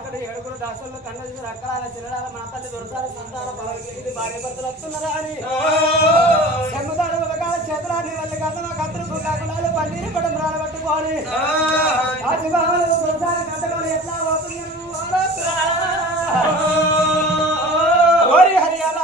అక్కడ ఏడుగురు దాసులు కన్న రకాల చిరడాల మా తల్లి దొరసాల సంతాన బలకి భార్య భర్తలు వస్తున్నారా అని చెమ్ముతాడు రకాల చేతులాన్ని వాళ్ళ కథ కత్తులు కాకులాలు పన్నీరు పడం రాలబట్టుకోని దొరసాల కథలో ఎట్లా పోతున్నాను హరియాల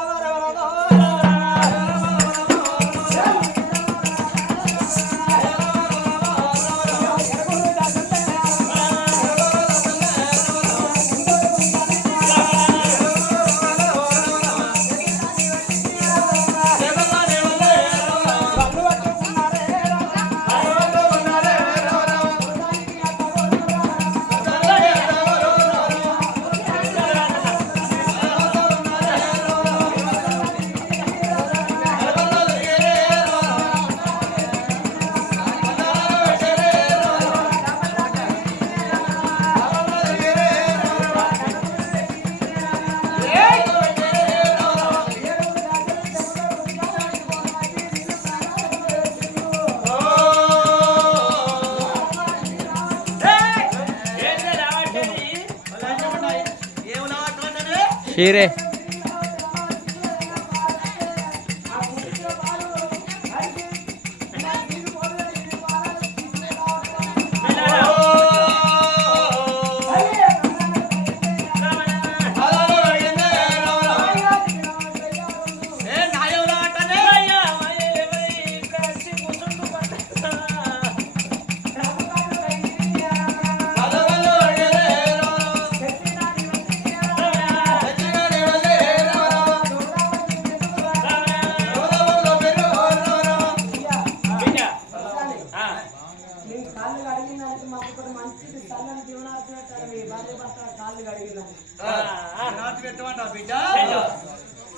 शीरे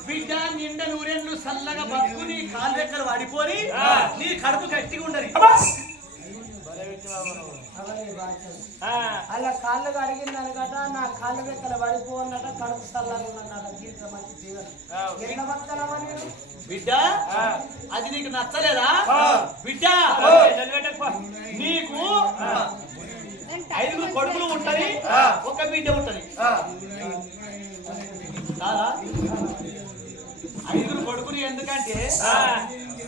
బిడ్డ నిండా నూరేళ్ళు సల్లగా బతుకుని కాలు రెక్కలు వాడిపోయి నీ కడుపు గట్టిగా ఉండదు. అలా కాళ్ళు కడిగిందని కదా నా కాళ్ళు రెక్కలు పడిపోన్నట కడుపు సల్లగా ఉన్నట మంచి జీవనం బిడ్డ అది నీకు నచ్చలేదా? బిడ్డ నీకు 5 కొడుకులు ఉంటది, ఒక బిడ్డ ఉంటది. 5 కొడుకులు ఎందుకంటే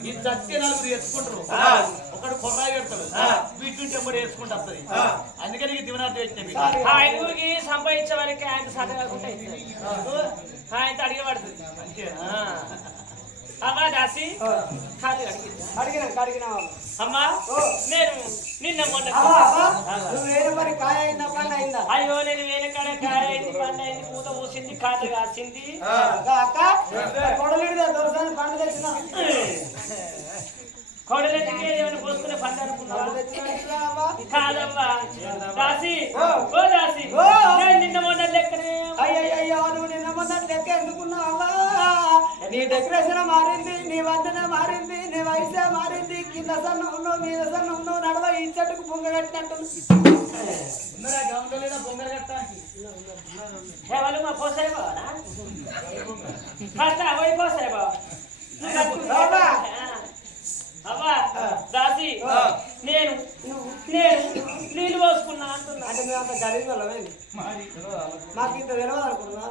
ఈ చచ్చి 4 ఎత్తుకుంటారు, ఒకడు కొర్రాయి పెడతాడు, వీటి ఎప్పుడు వేసుకుంటూ వస్తుంది. అందుకని దివనార్థి పెట్టిన 5గురికి సంపాదించే వారికి ఆయన సాధ కాకుండా ఆయన అడిగే పడుతుంది అంతేనా? అమ్మా దాసి అడిగినా అమ్మా నేను నిన్న మొన్న అయ్యో నేను వేరే కాడ కాయ అయింది, పండు అయింది, పూత పూసింది, కాత కాసింది. కొడలెందుకే ఏమైనా పోసుకునే పండు అనుకున్నావా? కాదమ్మా దాసి, ఓ దాసి నేను నిన్న మొన్న లెక్కనే. అయ్యయ్యో నువ్వు నిన్న మొన్న లెక్క ఎందుకున్నావా? నీ డెకరేషన్ మారింది, నీ వందన మారింది, నీ వయసే మారింది. కింద సన్న ఉన్నావు, మీద సన్న ఉన్నావు, నడవ ఈ చెట్టుకు పొంగ కట్టినట్టు వాళ్ళు మా పోసాయి బావా పోసాయి బావా అమ్మా దాసి నేను నీళ్ళు పోసుకున్నా అంటున్నా. అంటే మేము అంత గలీజ్ మాకు ఇంత తెలియదు అనుకున్నా.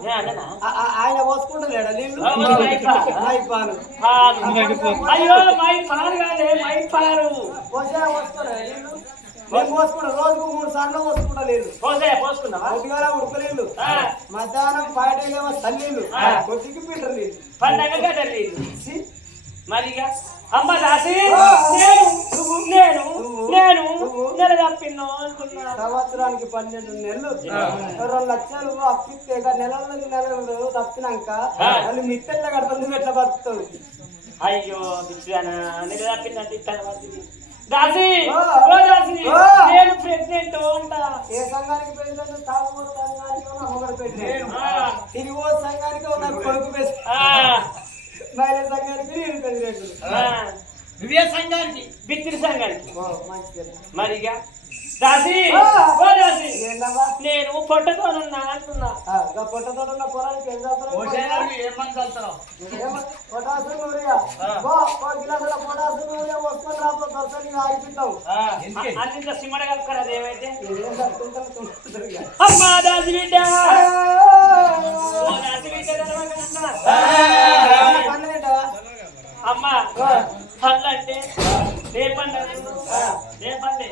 ఆయన పోసుకుంటలేడా నీళ్ళు? అయ్యో మై పాలు కాదే, మై పాలు పోసుకోలే నీళ్ళు. మేము పోసుకుంటాం, రోజుకు 3 సార్లు పోసుకుంటా లేదు. పోసుకున్నావా? పొద్దుగాల ఉడకలేళ్ళు, మధ్యాహ్నం బయటేమో చల్లీళ్ళు, కొద్దికి పీటర్ నీళ్ళు, పండగ గడ్డ నీళ్ళు. మరిగా అమ్మ దాసి నేను నెల తప్పినో అనుకున్నా. సంవత్సరానికి 12 నెలలు 2 లక్షలు అప్పిస్తే నెలలు తప్పినాక వాళ్ళు మిట్టెట్ల కడుతుంది, ఎట్లా బతుకుతావు? అయ్యో బిచ్చానా నెల తప్పిందంటే దాసి నేను ప్రెగ్నెంట్ అంట. ఏ సంఘానికి ప్రెసిడెంట్? తాగుబో సంఘానికి అమ్మగారు ప్రెసిడెంట్, తిరిగో సంఘానికి నాకు కొడుకు ప్రెసిడెంట్, మహిళా సంఘానికి నేను ప్రెసిడెంట్, నువ్వే సంఘానికి బిత్తిరి సంఘానికి. మరిగా దాసి ఆ. ఓ దాసి ఏందమ్మా నేను పొట్టతోనున్నా అంటున్నా పొట్టతో ఉన్న పొలానికి ఏం చేస్తారు పోసేవాడిని ఏం మంది చల్లుతున్నావు? పొటాసు యూరియా గిలాసుల పొటాసు యూరియా వస్తుంది రాబో దర్శనం ఆగిపోతావు ఎందుకే? అన్నింట్లో సిమ్మడ కలుపుకోరు అదేమైతే ఏం కట్టుకుంటారు అమ్మా దాసి బిడ్డ ఓ దాసి బిడ్డ తెలవకనంటున్నా. అమ్మా పళ్ళు అంటే ఏ పండు ఏ పండు